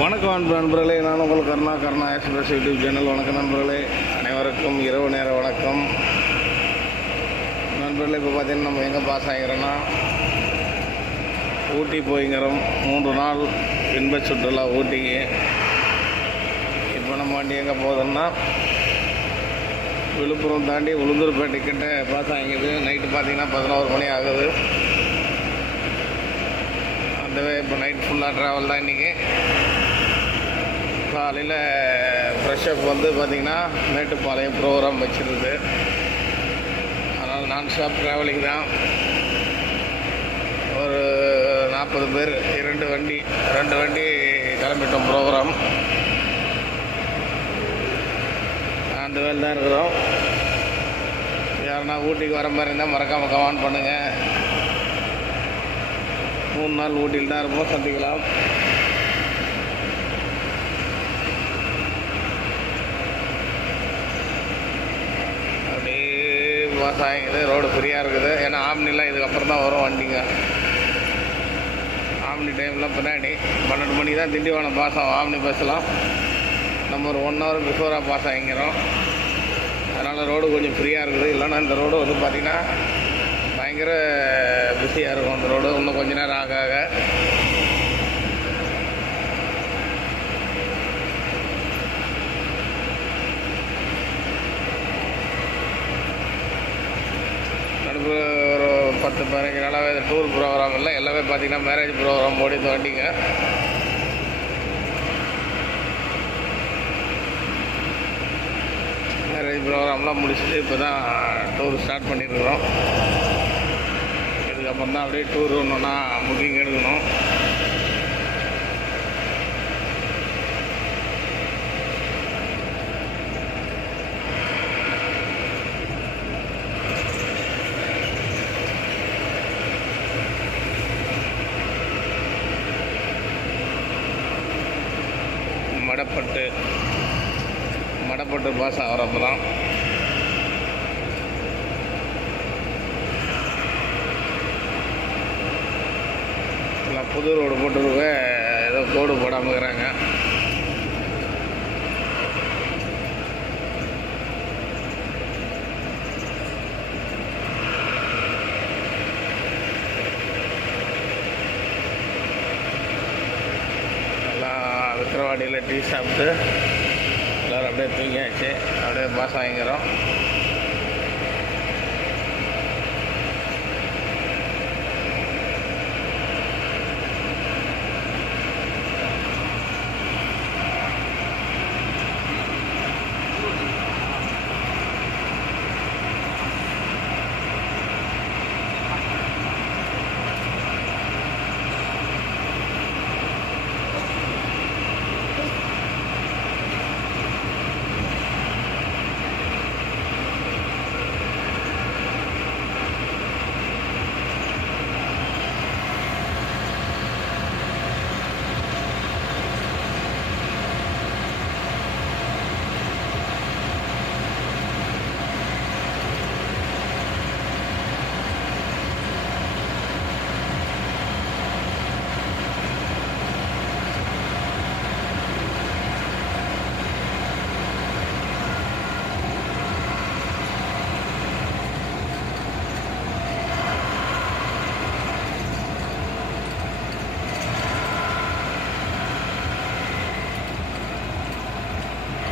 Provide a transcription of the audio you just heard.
வணக்கம் அன்பு நண்பர்களே, நான் உங்கள் கருணா எக்ஸ்பிரஸ் யூடியூப் சேனல். வணக்கம் நண்பர்களே, அனைவருக்கும் இரவு நேர வணக்கம் நண்பர்களே. இப்போ பார்த்தீங்கன்னா நம்ம எங்கே பாஸ் ஆகிறோன்னா ஊட்டி போய்ங்கிறோம். 3 நாள் இன்ப சுற்றுலா ஊட்டிக்கு. இப்போ நம்ம வண்டி எங்கே போகுதுன்னா விழுப்புரம் தாண்டி உளுந்தூர்பேட்டை கிட்ட பாஸ் ஆகிங்குது. நைட்டு பார்த்தீங்கன்னா 11 மணி ஆகுது. இப்போ நைட் ஃபுல்லாக ட்ராவல் தான். இன்றைக்கி காலையில் ஃப்ரெஷ்அப் வந்து பார்த்திங்கன்னா மேட்டுப்பாளையம் ப்ரோக்ராம் வச்சுருது. அதனால் நான் ஸ்டாப் ட்ராவலிங் தான். ஒரு 40 பேர், 2 வண்டி கிளம்பிட்டோம். ப்ரோக்ராம் அந்த வேலை தான் இருக்கிறோம். யாருன்னா ஊட்டிக்கு வர மாதிரி இருந்தால் மறக்காமல் கமெண்ட் பண்ணுங்கள். 3 நாள் ஊட்டியில் தான் இருப்போம். சந்திக்கலாம். அப்படியே பாஸ் ஆகிங்குது. ரோடு ஃப்ரீயாக இருக்குது. ஏன்னா ஆம்னிலாம் இதுக்கப்புறம் தான் வரும் வண்டிங்க. ஆம்னி டைம்லாம் பின்னாடி 12 மணிக்கு தான் திண்டிவனம் பாஸ் ஆகும். ஆம்னி பஸ்ஸெலாம் நம்ம ஒரு 1 ஹவர் பிஃபோராக பாஸ் ஆகிக்கிறோம். அதனால் ரோடு கொஞ்சம் ஃப்ரீயாக இருக்குது. இல்லைன்னா இந்த ரோடு வந்து பார்த்திங்கன்னா பயங்கர பிஸியாக இருக்கும். அந்த ரோடு இன்னும் கொஞ்ச நேரம் ஆக நடுப்பு ஒரு 10-15 நாளாகவே இந்த டூர் ப்ரோக்ராம் இல்லை, எல்லாமே பார்த்திங்கன்னா மேரேஜ் ப்ரோக்ராம் ஓடி வண்டிங்க. மேரேஜ் ப்ரோக்ராம்லாம் முடிச்சுட்டு இப்போ தான் டூர் ஸ்டார்ட் பண்ணியிருக்கிறோம். இதுக்கப்புறம் தான் அப்படியே டூர் ஒன்றுன்னா புக்கிங் எடுக்கணும். மடப்பட்டு பாஸ் ஆகிறப்ப தான் புது ரோடு போட்டுருக்க. ஏதோ கோடு போடாமல் இருக்கிறாங்க. எல்லாம் விக்கிரவாடியில் டீ சாப்பிட்டு எல்லோரும் அப்படியே தூங்கியாச்சு. அப்படியே பாஸ் ஆகிக்கிறோம்.